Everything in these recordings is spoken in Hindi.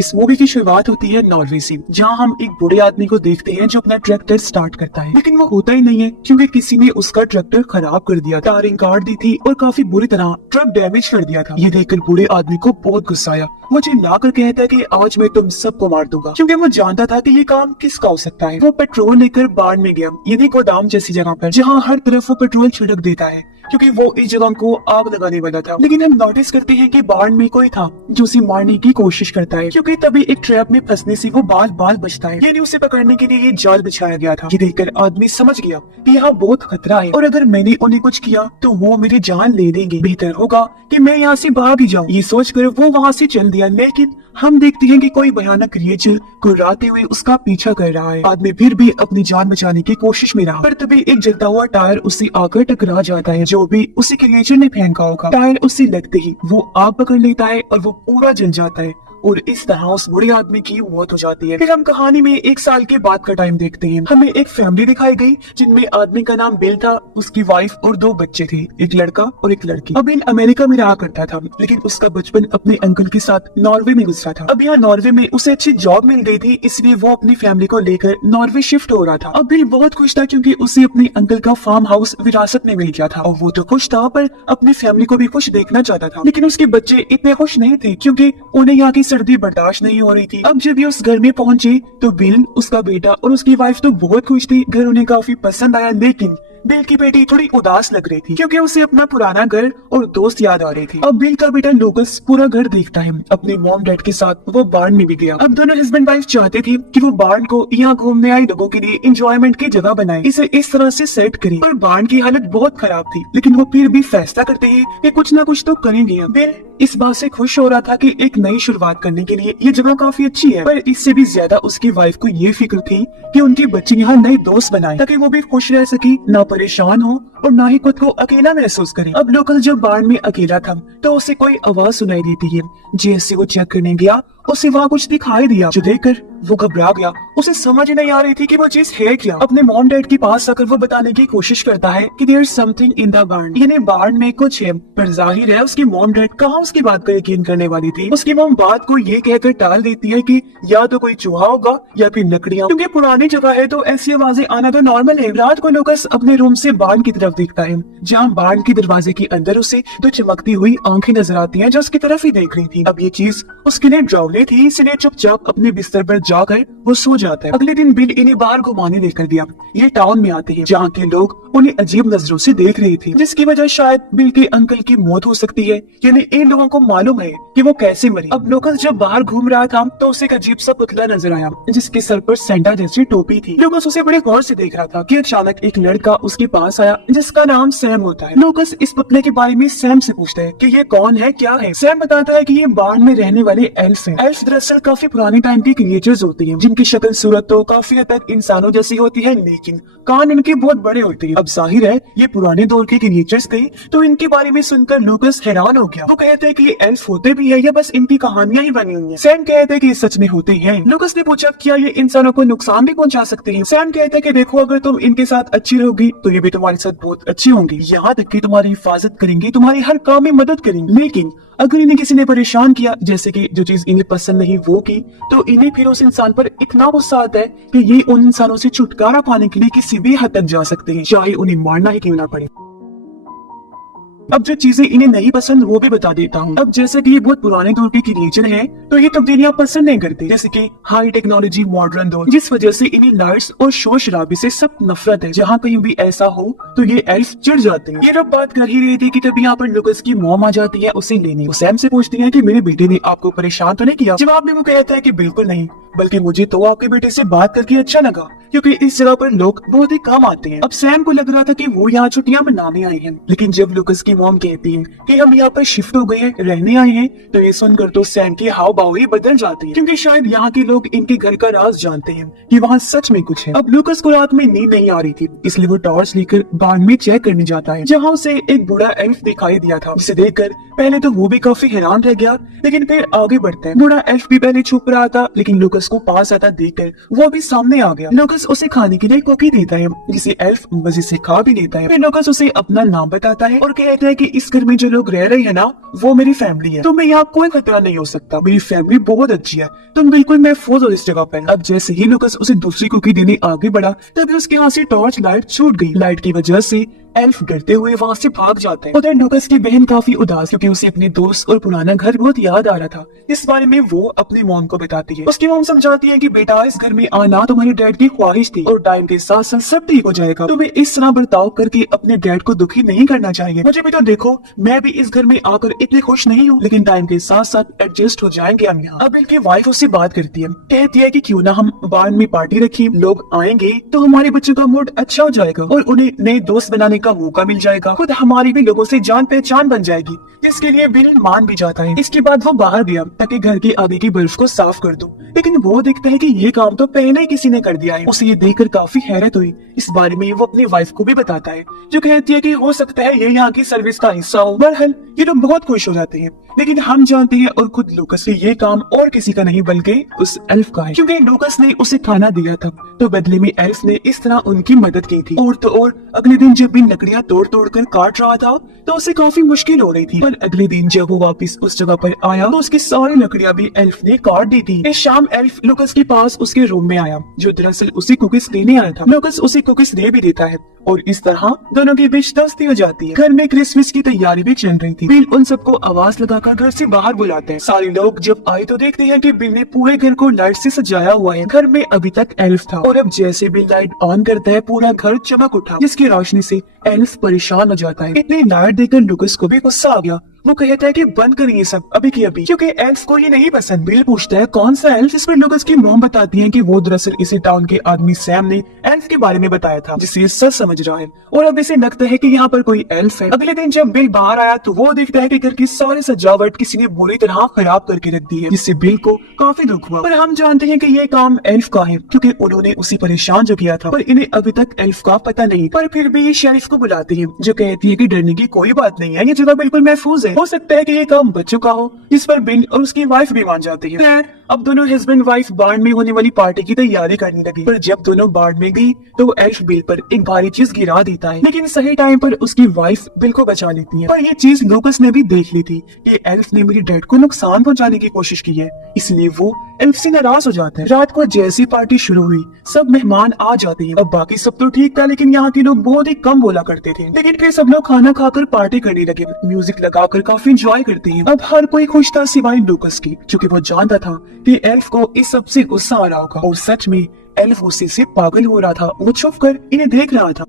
इस मूवी की शुरुआत होती है नॉर्वे से, जहां हम एक बूढ़े आदमी को देखते हैं जो अपना ट्रैक्टर स्टार्ट करता है, लेकिन वो होता ही नहीं है क्योंकि किसी ने उसका ट्रैक्टर खराब कर दिया, टायरिंग काट दी थी और काफी बुरी तरह ट्रक डैमेज कर दिया था। ये देखकर बूढ़े आदमी को बहुत गुस्सा आया। वो चिल्लाकर कहता है कि आज मैं तुम सबको मार दूंगा, क्योंकि वो जानता था कि ये काम किसका हो सकता है। वो पेट्रोल लेकर बाढ़ में गया, यानी गोदाम जैसी जगह पर, जहाँ हर तरफ वो पेट्रोल छिड़क देता है क्योंकि वो इस जगह को आग लगाने वाला था। लेकिन हम नोटिस करते हैं कि बाढ़ में कोई था जो उसे मारने की कोशिश करता है, क्योंकि तभी एक ट्रैप में फंसने से वो बाल बाल बचता है, यानी उसे पकड़ने के लिए ये जाल बिछाया गया था। ये देखकर आदमी समझ गया कि यहाँ बहुत खतरा है और अगर मैंने उन्हें कुछ किया तो वो मेरी जान ले लेंगे, बेहतर होगा कि मैं यहाँ से भाग ही जाऊँ। ये सोचकर वो वहाँ से चल दिया, लेकिन हम देखते हैं कि कोई भयानक क्रिएचर गुर्राते हुए उसका पीछा कर रहा है। आदमी फिर भी अपनी जान बचाने की कोशिश में रहा, पर तभी एक जलता हुआ टायर उसे आकर टकरा जाता है, जो भी उसी क्रिएचर ने फेंका होगा। टायर उससे लगते ही वो आग पकड़ लेता है और वो पूरा जल जाता है और इस तरह उस बूढ़े आदमी की मौत हो जाती है। फिर हम कहानी में 1 साल के बाद का टाइम देखते हैं। हमें एक फैमिली दिखाई गई जिनमें आदमी का नाम बिल था, उसकी वाइफ और 2 बच्चे थे, एक लड़का और एक लड़की। अब बिल अमेरिका में रहा करता था, लेकिन उसका बचपन अपने अंकल के साथ नॉर्वे में गुजरा था। अब यहाँ नॉर्वे में उसे अच्छी जॉब मिल गई थी, इसलिए वो अपनी फैमिली को लेकर नॉर्वे शिफ्ट हो रहा था। अब बिल बहुत खुश था क्योंकि उसे अपने अंकल का फार्म हाउस विरासत में मिल गया था और वो तो खुश था, पर अपनी फैमिली को भी खुश देखना चाहता था। लेकिन उसके बच्चे इतने खुश नहीं थे क्योंकि उन्हें यहाँ की सर्दी बर्दाश्त नहीं हो रही थी। अब जब ये उस घर में पहुंचे तो बिल, उसका बेटा और उसकी वाइफ तो बहुत खुश थी, घर उन्हें काफी पसंद आया। लेकिन बिल की बेटी थोड़ी उदास लग रही थी क्योंकि उसे अपना पुराना घर और दोस्त याद आ रहे थे। अब बिल का बेटा लूकस पूरा घर देखता है, अपने मॉम डैड के साथ वो बार्न में भी गया। अब दोनों हस्बैंड वाइफ चाहते थे कि वो बार्न को यहाँ घूमने आए लोगों के लिए एंजॉयमेंट की जगह बनाए, इसे इस तरह से सेट करें, पर बार्न की हालत बहुत खराब थी। लेकिन वो फिर भी फैसला करते हैं कि कुछ ना कुछ तो करेंगे। बिल इस बात से खुश हो रहा था कि एक नई शुरुआत करने के लिए ये जगह काफी अच्छी है, पर इससे भी ज्यादा उसकी वाइफ को ये फिक्र थी कि उनके बच्चे यहाँ नए दोस्त बनाए ताकि वो भी खुश रह सके, ना परेशान हो और ना ही खुद को अकेला महसूस करे। अब लोकल जब बाढ़ में अकेला था तो उसे कोई आवाज सुनाई देती है। जैसे वो चेक करने गया उसे वहाँ कुछ दिखाई दिया, जो देखकर वो घबरा गया। उसे समझ नहीं आ रही थी कि वो चीज है क्या। अपने मॉम डैड के पास आकर वो बताने की कोशिश करता है कि there is something in the barn, यानी बार्न में कुछ है, पर जाहिर है उसकी मॉम डैड कहाँ उसकी बात को यकीन करने वाली थी। उसकी मॉम बात को ये कहकर टाल देती है कि या तो कोई चूहा होगा या फिर लकड़ियाँ, क्योंकि पुरानी जगह है तो ऐसी आवाजें आना तो नॉर्मल है। रात को लूकस अपने रूम से बार्न की तरफ देखता है, जहाँ बार्न के दरवाजे के अंदर उसे 2 चमकती हुई आंखें नजर आती हैं जो उसकी तरफ ही देख रही थी। अब ये चीज उसके लिए ड्रावनी थी, इसलिए चुपचाप अपने बिस्तर पर जाकर वो सो जाता है। अगले दिन बिल इन्हें बाहर घुमाने लेकर गया। ये टाउन में आते हैं जहाँ के लोग उन्हें अजीब नजरों से देख रहे थे, जिसकी वजह शायद बिल के अंकल की मौत हो सकती है, यानी इन लोगों को मालूम है कि वो कैसे मरे। अब लोकल जब बाहर घूम रहा था तो उसे एक अजीब सा पुतला नजर आया जिसके सर पर सेंटा जैसी टोपी थी। लोकस उसे बड़े गौर से देख रहा था कि अचानक एक लड़का उसके पास आया जिसका नाम सैम होता है। लोकस इस पुतले के बारे में सैम से पूछता है कि ये कौन है, क्या है। सैम बताता है कि ये बाढ़ में रहने वाले एल्फ हैं। एल्फ दरअसल काफी पुराने टाइम की क्रिएचर्स होती हैं, जिनकी शक्ल सूरत तो काफी हद तक इंसानों जैसी होती है, लेकिन कान इनके बहुत बड़े होते हैं। अब जाहिर है ये पुराने दौर के क्रिएचर्स थे, तो इनके बारे में सुनकर लूकस हैरान हो गया। वो कहते हैं कि ये एल्फ होते भी है या बस इनकी कहानियां ही बनी हुई हैं। सैम कहते हैं कि ये सच में होते हैं। लूकस ने पूछा क्या ये इंसानों को नुकसान भी पहुंचा सकते हैं। सैम कहते हैं कि देखो, अगर तुम इनके साथ अच्छी रहोगी तो ये भी तुम्हारे साथ बहुत अच्छी होंगी, यहाँ तक कि तुम्हारी हिफाजत करेंगी, तुम्हारी हर काम में मदद करेंगी। लेकिन अगर इन्हें किसी ने परेशान किया, जैसे कि जो चीज इन्हें पसंद नहीं वो की, तो इन्हें फिर उस इंसान पर इतना गुस्सा आता है कि ये उन इंसानों से छुटकारा पाने के लिए किसी भी हद तक जा सकते हैं, चाहे उन्हें मारना ही क्यों ना पड़े। अब जो चीजें इन्हें नहीं पसंद वो भी बता देता हूँ। अब जैसे कि ये बहुत पुराने दौर के क्रिएचर हैं, तो ये तब्दीलियां पसंद नहीं करते, जैसे कि हाई टेक्नोलॉजी, मॉडर्न दौर, जिस वजह से इन्हें लाइट्स और शोर शराबे से सख्त नफरत है। जहाँ कहीं भी ऐसा हो तो ये एल्फ चिढ़ जाते हैं। ये लोग बात कर ही रही थी कि तभी यहाँ पर लूकस की मॉम आ जाती है उसे लेने। वो सैम से पूछती है कि मेरे बेटे ने आपको परेशान तो नहीं किया। जवाब में वो कहता है कि बिल्कुल नहीं, बल्कि मुझे तो आपके बेटे से बात करके अच्छा लगा, क्योंकि इस जगह पर लोग बहुत ही कम आते हैं। अब सैम को लग रहा था कि वो यहाँ छुट्टियां मनाने आए हैं, लेकिन जब लूकस की मॉम कहती है कि हम यहाँ पर शिफ्ट हो गए हैं, रहने आए हैं, तो ये सुनकर तो सैम की हाव भाव ही बदल जाती है, क्योंकि शायद यहाँ के लोग इनके घर का राज जानते हैं कि वहाँ सच में कुछ है। अब लूकस को रात में नींद नहीं आ रही थी, इसलिए वो टॉर्च लेकर बार्न में चेक करने जाता है, जहाँ उसे एक बूढ़ा एल्फ दिखाई दिया था, जिसे देखकर पहले तो वो भी काफी हैरान रह गया, लेकिन फिर आगे बढ़ता है। बूढ़ा एल्फ भी पहले छुप रहा था, लेकिन लूकस को पास आता देखकर वो भी सामने आ गया। लूकस उसे खाने के लिए कुकी देता है, जिसे एल्फ मजे से खा भी लेता है। फिर लूकस उसे अपना नाम बताता है और कहता है है कि इस घर में जो लोग रह रहे हैं ना, वो मेरी फैमिली है, तो मैं यहाँ कोई खतरा नहीं हो सकता, मेरी फैमिली बहुत अच्छी है, तुम बिल्कुल महफूज हो इस जगह पर। अब जैसे ही लूकस उसे दूसरी कुकी देने आगे बढ़ा, तभी उसके हाथ से टॉर्च लाइट छूट गई। लाइट की वजह से एल्फ डरते हुए वहाँ से भाग जाता है। उधर लूकस की बहन काफी उदास, क्योंकि उसे अपने दोस्त और पुराना घर बहुत याद आ रहा था। इस बारे में वो अपनी मॉम को बताती है। उसकी मॉम समझाती है कि बेटा, इस घर में आना तुम्हारे डैड की ख्वाहिश थी और टाइम के साथ साथ सब ठीक हो जाएगा। तुम्हें इस तरह बर्ताव करके अपने डैड को दुखी नहीं करना चाहिए। मुझे भी तो देखो, मैं भी इस घर में आकर इतनी खुश नहीं हूँ, लेकिन टाइम के साथ साथ एडजस्ट हो जाएंगे हम यहाँ। अब इनकी वाइफ उससे बात करती है, कहती है कि क्यों ना हम बार में पार्टी रखें, लोग आएंगे तो हमारे बच्चों का मूड अच्छा हो जाएगा और उन्हें नए दोस्त बनाने का मौका मिल जाएगा, खुद हमारी भी लोगों से जान पहचान बन जाएगी, जिसके लिए बिल मान भी जाता है। इसके बाद वो बाहर गया ताकि घर के आगे की बर्फ को साफ कर दूं, लेकिन वो देखता है कि ये काम तो पहले ही किसी ने कर दिया है। उसे ये देखकर काफी हैरत हुई। इस बारे में वो अपनी वाइफ को भी बताता है, जो कहती है कि हो सकता है ये यहाँ की सर्विस का हिस्सा हो। बहरहाल ये लोग बहुत खुश हो जाते हैं, लेकिन हम जानते हैं और खुद लूकस से ये काम और किसी का नहीं बल्कि उस एल्फ का है, क्योंकि लूकस ने उसे खाना दिया था, तो बदले में एल्फ ने इस तरह उनकी मदद की थी। और तो और अगले दिन जब भी लकड़ियाँ तोड़ तोड़ कर काट रहा था तो उसे काफी मुश्किल हो रही थी, पर अगले दिन जब वो वापस उस जगह पर आया तो उसकी सारी लकड़ियाँ भी एल्फ ने काट दी थी। इस शाम एल्फ लूकस के पास उसके रूम में आया, जो दरअसल उसे कुकीज देने आया था। लूकस उसे कुकीज दे भी देता है और इस तरह दोनों के बीच दोस्ती हो जाती है। घर में क्रिसमस की तैयारी भी चल रही थी। बिल उन सबको आवाज लगाकर घर से बाहर बुलाते हैं। सारे लोग जब आए तो देखते हैं कि बिल ने पूरे घर को लाइट से सजाया हुआ है। घर में अभी तक एल्फ था और अब जैसे बिल लाइट ऑन करता है पूरा घर चमक उठा, जिसकी रोशनी से एल्फ परेशान हो जाता है। इतनी लाइट देखकर लूकस को भी गुस्सा आ गया। वो कहता है कि बंद करिए सब अभी की अभी, क्योंकि एल्फ को ये नहीं पसंद। बिल पूछता है कौन सा एल्फ, जिस पर लूकस की मॉम बताती है कि वो दरअसल इसी टाउन के आदमी सैम ने एल्फ के बारे में बताया था, जिसे सच समझ रहा है और अब इसे लगता है कि यहाँ पर कोई एल्फ है। अगले दिन जब बिल बाहर आया तो वो देखता है कि घर की सारी सजावट किसी ने बुरी तरह खराब करके रख दी है, जिससे बिल को काफी दुख हुआ। पर हम जानते हैं कि ये काम एल्फ का है, क्योंकि उन्होंने उसे परेशान जो किया था, पर इन्हें अभी तक एल्फ का पता नहीं। पर फिर भी ये शेरिफ को बुलाती है, जो कहती है कि डरने की कोई बात नहीं है, ये जगह बिल्कुल महफूज है। हो सकता है कि ये काम बच्चों का हो, जिस पर बिल और उसकी वाइफ भी मान जाती है। अब दोनों हस्बैंड वाइफ बार्ड में होने वाली पार्टी की तैयारी करने लगी, पर जब दोनों बार्ड में गई तो एल्फ बिल पर एक भारी चीज गिरा देता है, लेकिन सही टाइम पर उसकी वाइफ बिल को बचा लेती है। पर ये चीज लूकस ने भी देख ली थी कि एल्फ ने मेरी डैड को नुकसान पहुंचाने की कोशिश की है, इसलिए वो एल्फ से नाराज हो जाता है। रात को जैसी पार्टी शुरू हुई, सब मेहमान आ जाते हैं। अब बाकी सब तो ठीक था, लेकिन यहाँ के लोग बहुत ही कम बोला करते थे। लेकिन फिर सब लोग खाना खाकर पार्टी करने लगे, म्यूजिक लगाकर काफी एंजॉय करते हैं। अब हर कोई खुश था सिवाय लूकस की, क्योंकि वो जानता था कि एल्फ को इस सब से गुस्सा आ रहा होगा, और सच में एल्फ गुस्से से पागल हो रहा था। वो छुप कर इन्हें देख रहा था।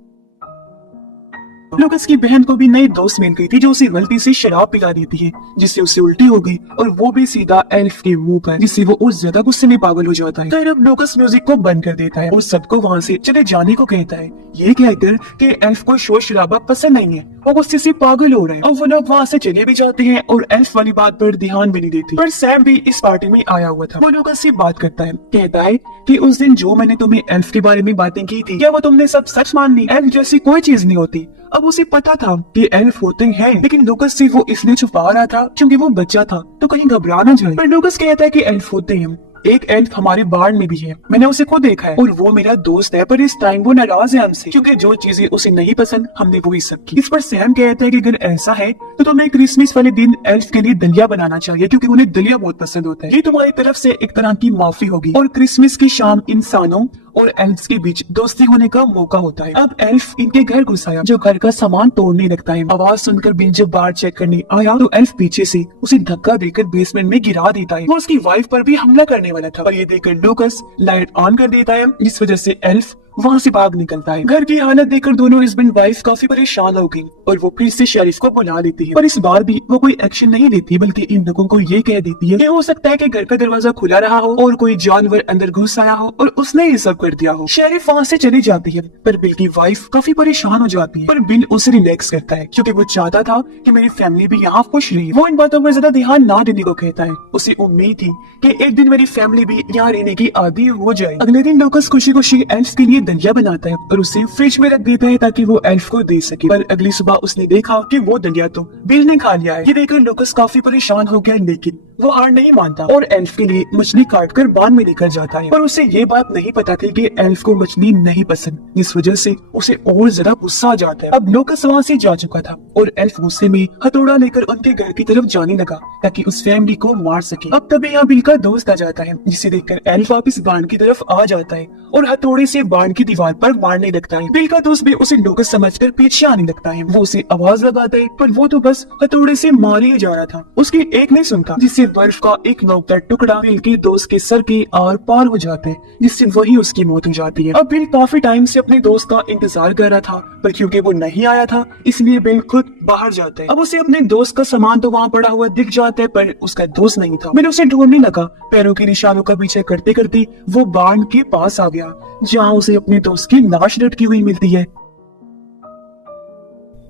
लूकस की बहन को भी नई दोस्त मिल गई थी, जो उसे गलती से शराब पिला देती है, जिससे उसे उल्टी हो गई और वो भी सीधा एल्फ के मुंह पर, जिससे वो और ज्यादा गुस्से में पागल हो जाता है। तो अब लूकस म्यूजिक को बंद कर देता है और सबको वहाँ से चले जाने को कहता है, ये कहकर कि एल्फ को शोर शराबा पसंद नहीं है, वो गुस्से से पागल हो रहे हैं। और वो लोग वहाँ से चले भी जाते हैं और एल्फ वाली बात पर ध्यान भी नहीं देती। पर सैम भी इस पार्टी में आया हुआ था। वो लूकस से बात करता है, कहता है कि उस दिन जो मैंने तुम्हें एल्फ के बारे में बातें की थी, क्या वो तुमने सब सच मान ली? एल्फ जैसी कोई चीज नहीं होती। अब उसे पता था कि एल्फ होते हैं, लेकिन लूकस से वो इसलिए छुपा रहा था क्योंकि वो बच्चा था, तो कहीं घबरा ना जाए। पर लूकस कहता है कि एल्फ होते हैं, एक एल्फ हमारे बार्ड में भी है, मैंने उसे खुद देखा है और वो मेरा दोस्त है, पर इस टाइम वो नाराज है हमसे, क्योंकि जो चीजें उसे नहीं पसंद हमने वही सब की। इस पर सैम कहता है कि अगर ऐसा है तो तुम्हें क्रिसमस वाले दिन एल्फ के लिए दलिया बनाना चाहिए, क्योंकि उन्हें दलिया बहुत पसंद होता है। ये तुम्हारी तरफ से एक तरह की माफी होगी और क्रिसमस की शाम इंसानों और एल्फ्स के बीच दोस्ती होने का मौका होता है। अब एल्फ इनके घर घुस आया, जो घर का सामान तोड़ने लगता है। आवाज सुनकर बिल जब बाहर चेक करने आया तो एल्फ पीछे से उसे धक्का देकर बेसमेंट में गिरा देता है। वो उसकी वाइफ पर भी हमला करने वाला था, पर ये देखकर लूकस लाइट ऑन कर देता है, जिस वजह से एल्फ वहाँ से भाग निकलता है। घर की हालत देखकर दोनों हस्बैंड वाइफ काफी परेशान हो गई और वो फिर से शेरिफ को बुला लेती है, पर इस बार भी वो कोई एक्शन नहीं लेती, बल्कि इन लोगों को ये कह देती है कि हो सकता है कि घर का दरवाजा खुला रहा हो और कोई जानवर अंदर घुस आया हो और उसने ये सब कर दिया हो। शेरिफ वहाँ से चली जाती है, पर बिल की वाइफ काफी परेशान हो जाती है, पर बिल उसे रिलैक्स करता है, क्योंकि वो चाहता था कि मेरी फैमिली भी यहाँ खुश रही। वो इन बातों पर ज्यादा ध्यान ना देने को कहता है। उसे उम्मीद थी कि एक दिन मेरी फैमिली भी यहाँ रहने की आदी हो जाए। अगले दिन लूकस खुशी खुशी एल्फ के लिए दलिया बनाता है और उसे फ्रिज में रख देता है ताकि वो एल्फ को दे सके। पर अगली सुबह उसने देखा कि वो दलिया तो बिल ने खा लिया है। ये देखकर लूकस काफी परेशान हो गया, लेकिन वो हार नहीं मानता और एल्फ के लिए मछली काट कर बांध में लेकर जाता है, पर उसे ये बात नहीं पता थी कि एल्फ को मछली नहीं पसंद, जिस वजह से उसे और ज्यादा गुस्सा आ जाता है। अब लोकस वहाँ से जा चुका था और एल्फ गुस्से में हथौड़ा लेकर उनके घर की तरफ जाने लगा ताकि उस फैमिली को मार सके। अब तभी यहाँ बिल का दोस्त आ जाता है, जिसे देखकर एल्फ वापिस बांध की तरफ आ जाता है और हथौड़े से बांध की दीवार पर मारने लगता है। बिल का दोस्त भी उसे लोकस समझकर पीछे आने लगता है। वो उसे आवाज लगाता है, पर वो तो बस हथौड़े से मार ही जा रहा था। उसकी एक नहीं सुनता, जिससे बर्फ का एक नोकदार टुकड़ा बिल के दोस्त के सर के आर पार हो जाता है, जिससे वही उसकी मौत हो जाती है। अब बिल काफी टाइम से अपने दोस्त का इंतजार कर रहा था, पर क्योंकि वो नहीं आया था इसलिए बिल खुद बाहर जाता है। अब उसे अपने दोस्त का सामान तो वहाँ पड़ा हुआ दिख जाता है, पर उसका दोस्त नहीं था। बिल उसे ढूंढने लगा, पैरों के निशानों का पीछे करते करते वो बांध के पास आ गया, जहाँ उसे अपने दोस्त की लाश लटकी हुई मिलती है।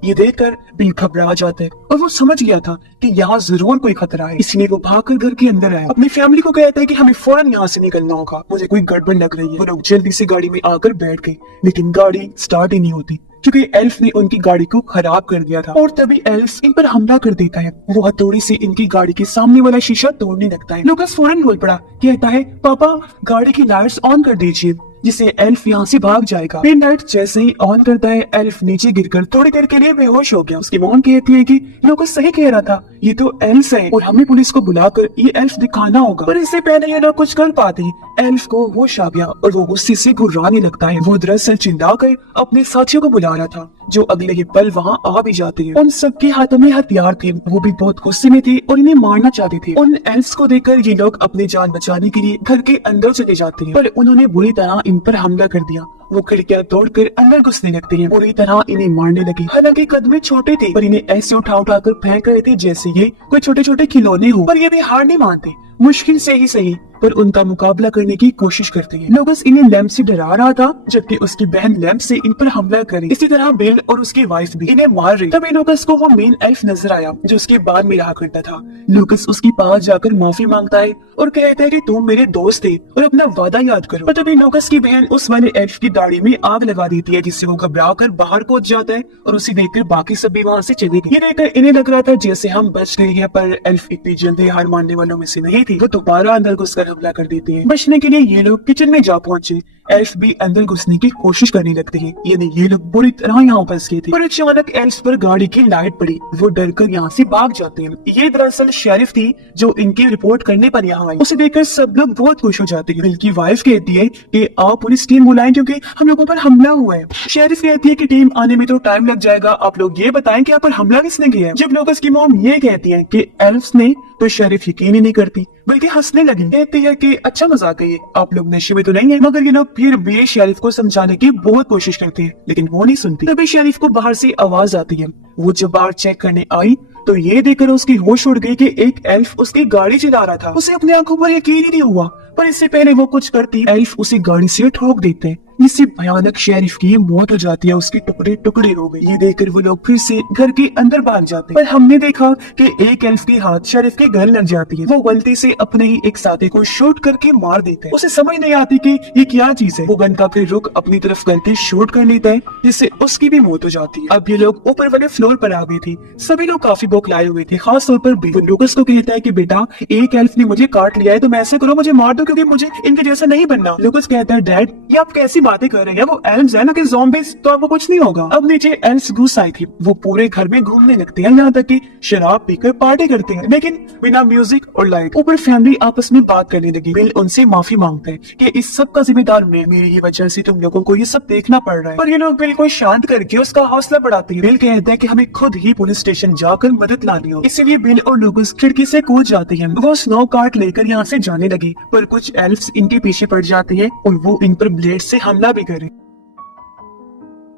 ये देखकर बिल घबरा जाता है और वो समझ गया था कि यहाँ जरूर कोई खतरा है, इसलिए वो भागकर घर के अंदर आया। अपनी फैमिली को कहता है कि हमें फौरन यहाँ से निकलना होगा, मुझे कोई गड़बड़ लग रही है। वो लोग जल्दी से गाड़ी में आकर बैठ गए, लेकिन गाड़ी स्टार्ट ही नहीं होती क्योंकि एल्फ ने उनकी गाड़ी को खराब कर दिया था। और तभी एल्फ इन पर हमला कर देता है। वो हथौड़ी से इनकी गाड़ी के सामने वाला शीशा तोड़ने लगता है। लूकास फौरन बोल पड़ा, कहता है पापा गाड़ी की लाइट्स ऑन कर दीजिए, जिससे एल्फ यहाँ से भाग जाएगा। फिर लाइट जैसे ही ऑन करता है, एल्फ नीचे गिरकर थोड़ी देर के लिए बेहोश हो गया। उसकी मॉम कहती है कि लूकास सही कह रहा था, ये तो एल्फ है और हमें पुलिस को बुलाकर ये एल्फ दिखाना होगा। पर इससे पहले ये लोग कुछ कर पाते, एल्फ को होश आ गया और वो गुस्से से घुर्राने लगता है। वो दरअसल चिल्लाकर अपने साथियों को बुला रहा था, जो अगले ही पल वहाँ आ भी जाते हैं। उन सबके हाथों में हथियार थे, वो भी बहुत गुस्से में थे और इन्हें मारना चाहते थे। उन एल्फ्स को देखकर ये लोग अपनी जान बचाने के लिए घर के अंदर चले जाते हैं, पर उन्होंने बुरी तरह इन पर हमला कर दिया। वो खिड़कियां तोड़कर अंदर घुसने लगते हैं, बुरी तरह इन्हें मारने लगे। हालांकि कदम छोटे थे, पर इन्हें ऐसे उठा उठा कर फेंक रहे थे जैसे ये कोई छोटे छोटे खिलौने हो। पर ये भी हार नहीं मानते, मुश्किल से ही सही पर उनका मुकाबला करने की कोशिश करते हैं। लूकास इन्हें लैम्प से डरा रहा था, जबकि उसकी बहन लैम्प से इन पर हमला करे। इसी तरह बिल और उसकी वाइफ भी इन्हें मार रही। तभी लूकास को वो मेन एल्फ नजर आया जो उसके बाद में रहा करता था। लूकास उसके पास जाकर माफी मांगता है और कहता है कि तुम मेरे दोस्त थे और अपना वादा याद करो। पर तभी लूकास की बहन उस वाले एल्फ की दाढ़ी में आग लगा देती है, जिससे वो घबरा कर बाहर कूद जाता है और उसे देखकर बाकी सब भी वहाँ से चले गए। ये देखकर इन्हें लग रहा था जैसे हम बच गए हैं, पर एल्फ इतनी जल्दी हार मानने वालों में से नहीं थी। वो दोबारा अंदर घुसकर हमला कर देते हैं। बचने के लिए ये लोग किचन में जा पहुंचे। एल्फ भी अंदर घुसने की कोशिश करने लगते हैं, यानी ये लोग बुरी तरह यहाँ फंस गए थे। पर अचानक एल्फ पर गाड़ी की लाइट पड़ी, वो डरकर यहाँ से भाग जाते हैं। ये दरअसल शेरिफ थी जो इनकी रिपोर्ट करने पर यहाँ आई। उसे देखकर सब लोग बहुत खुश हो जाते हैं। बिल की वाइफ कहती है कि आप पुलिस टीम बुलाएं क्योंकि हम लोगों पर हमला हुआ है। शेरिफ कहती है कि टीम आने में तो टाइम लग जाएगा, आप लोग ये बताएं कि आप पर हमला किसने किया है। जब लूकास की मॉम ये कहती है कि एल्फ्स ने, तो शेरिफ यकीन ही नहीं करती बल्कि हंसने लगी। कहती है कि अच्छा मजाक है ये, आप लोग नशे में तो नहीं है। मगर ये लोग फिर भी शेरिफ को समझाने की बहुत कोशिश करते हैं, लेकिन वो नहीं सुनती। तभी शेरिफ को बाहर से आवाज आती है। वो जब बाहर चेक करने आई तो ये देखकर उसकी होश उड़ गई कि एक एल्फ उसकी गाड़ी चला रहा था। उसे अपनी आंखों पर यकीन ही नहीं हुआ, पर इससे पहले वो कुछ करती एल्फ उसे गाड़ी से ठोक देते हैं, जिससे भयानक शेरिफ की मौत हो जाती है, उसके टुकड़े टुकड़े हो गए। ये देखकर वो लोग फिर से घर के अंदर भाग जाते हैं। पर हमने देखा कि एक एल्फ के हाथ शेरिफ के घर लग जाती है। वो गलती से अपने ही एक साथी को शूट करके मार देते हैं। उसे समझ नहीं आती कि ये क्या चीज है। वो गन का फिर रुख अपनी तरफ करके शूट कर लेता है, जिससे उसकी भी मौत हो जाती है। अब ये लोग ऊपर वाले फ्लोर पर आ गए थे। सभी लोग काफी बौखलाए हुए थे, खास तौर पर बिल। लूकास को कहता है कि बेटा एक एल्फ ने मुझे काट लिया है, तो ऐसा करो मुझे मार दो क्योंकि मुझे इनके जैसा नहीं बनना। लूकास कहता है डैड ये आप कैसी बातें कर रहे हैं, वो एल्फ्स है ना कि ज़ॉम्बीज़, तो आपको कुछ नहीं होगा। अब नीचे एल्फ्स घुस आई थी। वो पूरे घर में घूमने लगते हैं, यहाँ तक कि शराब पीकर पार्टी करते हैं, लेकिन बिना म्यूजिक और लाइट। ऊपर फैमिली आपस में बात करने लगी। बिल उनसे माफी मांगता है कि इस सब का जिम्मेदार मैं, मेरी ही वजह से तुम लोगों को ये सब देखना पड़ रहा है। पर ये लोग बिल को शांत करके उसका हौसला बढ़ाते हैं। बिल कहता है कि हमें खुद ही पुलिस स्टेशन जाकर मदद लानी हो। इसीलिए बिल और लूकास खिड़की से कूद जाते हैं। वो स्नो कार्ट लेकर यहाँ से जाने लगी, पर कुछ एल्फ्स इनके पीछे पड़ जाते हैं और वो इन पर ब्लेड से हमला भी करे।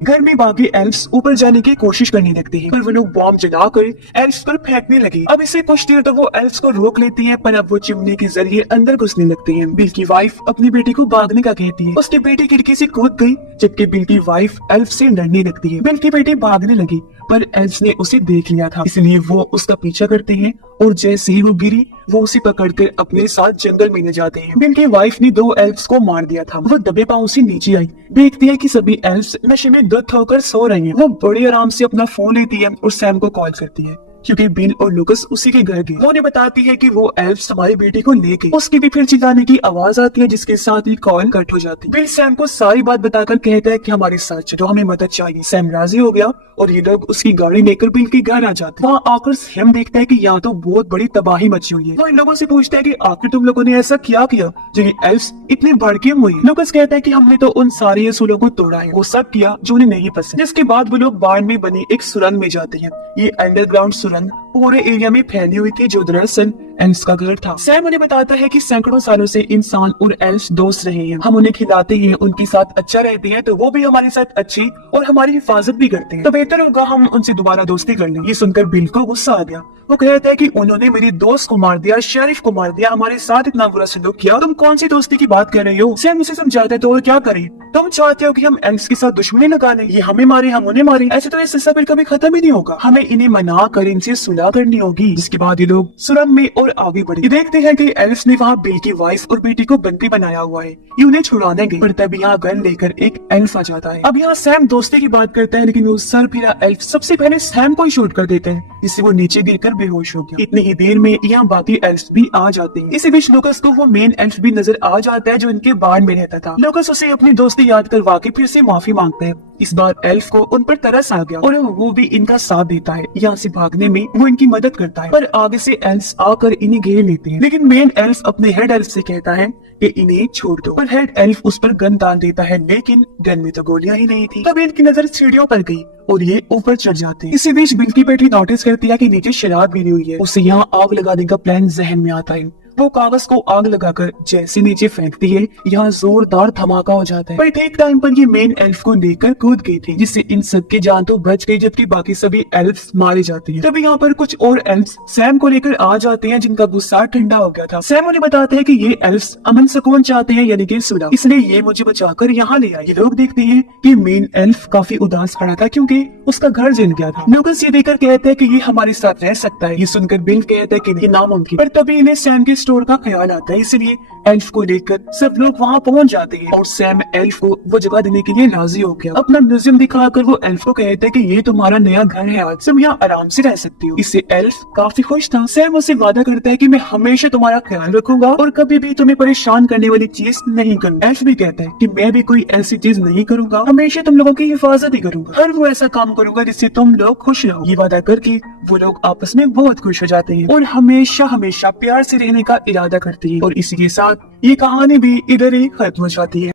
घर में बाकी एल्फ्स ऊपर जाने की कोशिश करने लगते हैं, पर वो लोग बॉम्ब जलाकर एल्फ्स पर फेंकने लगे। अब इसे कुछ देर तो वो एल्फ्स को रोक लेती हैं, पर अब वो चिमनी के जरिए अंदर घुसने लगते हैं। बिल की वाइफ अपनी बेटी को भागने का कहती है। उसकी बेटी खिड़की से कूद गई, जबकि बिल की वाइफ एल्फ से लड़ने लगती है। बिल की बेटी भागने लगी, पर एल्फ्स ने उसे देख लिया था, इसलिए वो उसका पीछा करते हैं और जैसे ही वो गिरी वो उसे पकड़कर अपने साथ जंगल में ले जाते हैं। बिल की वाइफ ने 2 एल्फ्स को मार दिया था। वो दबे पांव से नीचे आई, देखती है कि सभी एल्फ्स नशे में धुत होकर सो रहे हैं। वो बड़े आराम से अपना फोन लेती है और सैम को कॉल करती है। क्योंकि बिल और लुकस उसी के घर गए। वो उन्हें बताती है कि वो एल्फ्स हमारी बेटी को लेके। उसकी भी फिर चिल्लाने की आवाज आती है जिसके साथ ही कॉल कट हो जाती है। बिल सैम को सारी बात बताकर कहता है कि हमारे साथ चलो, हमें मदद चाहिए। सैम राजी हो गया और ये लोग उसकी गाड़ी लेकर बिल के घर आ जाते हैं। वहाँ आकर सैम देखता है कि यहाँ तो बहुत बड़ी तबाही मची हुई है। वो इन लोगों से पूछता है कि आखिर तुम लोगों ने ऐसा क्या किया जो ये एल्फ्स इतने भड़के हुए हैं। लुकस कहता है कि हमने तो उन सारे असूलों को तोड़ा है, वो सब किया जो उन्हें नहीं पसंद। जिसके बाद वो लोग बाढ़ में बनी एक सुरंग में जाते हैं। ये अंडरग्राउंड सुरंग पूरे एरिया में फैली हुई थी जो दरअसल एल्फ्स का घर था। सैम उन्हें बताता है कि सैकड़ों सालों से इंसान और एल्फ्स दोस्त रहे हैं। हम उन्हें खिलाते हैं, उनके साथ अच्छा रहते हैं, तो वो भी हमारे साथ अच्छी और हमारी हिफाजत भी करते हैं। तो बेहतर होगा हम उनसे दोबारा दोस्ती कर लें। ये सुनकर बिल को गुस्सा आ गया। वो कहता है कि उन्होंने मेरे दोस्त को मार दिया, शेरिफ को मार दिया, हमारे साथ इतना बुरा सलूक किया। तुम कौन सी दोस्ती की बात कर रहे हो? सैम उसे समझाता है तो और क्या करें? तुम चाहते हो कि हम एल्फ्स के साथ दुश्मनी लगा लें? ये हमें मारे, हम उन्हें मारे? ऐसे तो ये सिलसिला फिर कभी खत्म ही नहीं होगा। हमें इन्हें मना कर इनसे सुलह करनी होगी। जिसके बाद ये लोग सुरंग में और आगे बढ़े। ये देखते हैं कि एल्फ्स ने वहाँ बिल की वाइफ और बेटी को बंदी बनाया हुआ है। ये उन्हें छुड़ाने गए, पर तब यहाँ गन लेकर एक एल्फ आ जाता है। अब यहाँ सैम दोस्ती की बात करता है, लेकिन वो सरफिरा एल्फ सबसे पहले सैम को ही शूट कर देते हैं, जिससे वो नीचे गिरकर बेहोश हो गया। इतनी ही देर में यहाँ बाकी एल्फ्स भी आ जाते हैं। इसी बीच लुकस को वो मेन एल्फ भी नजर आ जाता है जो इनके बाढ़ में रहता था। लुकस उसे अपनी दोस्ती याद करवा के फिर से माफी मांगता है। इस बार एल्फ को उन पर तरस आ गया और वो भी इनका साथ देता है। यहाँ से भागने में वो इनकी मदद करता है, पर आगे से एल्फ्स आकर इन्हें घेर लेते हैं। लेकिन मेन एल्फ अपने हेड एल्फ से कहता है कि इन्हें छोड़ दो, पर हेड एल्फ उस पर गन तान देता है, लेकिन गन में तो गोलियां ही नहीं थी। तब इनकी नजर सीढ़ियों पर गई और ये ऊपर चढ़ जाते हैं। इसी बीच बिल की बेटी नोटिस करती है कि नीचे शराब गिरी हुई है। उसे यहाँ आग लगाने का प्लान जहन में आता है। वो कागज को आग लगाकर जैसे नीचे फेंकती है, यहाँ जोरदार धमाका हो जाता है। पर ठीक टाइम पर ये मेन एल्फ को लेकर कूद गई थी, जिससे इन सबकी जान तो बच गई, जबकि बाकी सभी एल्फ्स मारे जाते हैं। तभी यहाँ पर कुछ और एल्फ्स सैम को लेकर आ जाते हैं, जिनका गुस्सा ठंडा हो गया था। सैम उन्हें बताते हैं कि ये एल्फ्स अमन सुकून चाहते हैं, यानी कि सुलह, इसलिए ये मुझे बचाकर यहाँ ले आए। ये लोग देखते हैं कि मेन एल्फ काफी उदास खड़ा था क्योंकि उसका घर जल गया था। लुकस ये देखकर कहते हैं कि ये हमारे साथ रह सकता है। ये सुनकर बिल कहता है कि ये नामुमकिन। पर तभी इन्हें सैम के स्टोर का ख्याल आता है, इसलिए एल्फ को लेकर सब लोग वहाँ पहुँच जाते हैं और सैम एल्फ को वो जगह देने के लिए राजी हो गया। अपना म्यूजियम दिखाकर वो एल्फ को कहता है कि ये तुम्हारा नया घर है, आज तुम यहाँ आराम से रह सकती हो। इससे एल्फ काफी खुश था। सैम उसे वादा करता है कि मैं हमेशा तुम्हारा ख्याल रखूंगा और कभी भी तुम्हें परेशान करने वाली चीज नहीं करूंगा। एल्फ भी कहता है कि मैं भी कोई ऐसी चीज नहीं करूंगा, हमेशा तुम लोगों की हिफाजत ही करूंगा, हर वो ऐसा काम करूंगा जिससे तुम लोग खुश रहो। ये वादा करके वो लोग आपस में बहुत खुश हो जाते हैं और हमेशा हमेशा प्यार से रहने का इरादा करते हैं। और इसी के साथ ये कहानी भी इधर ही खत्म हो जाती है।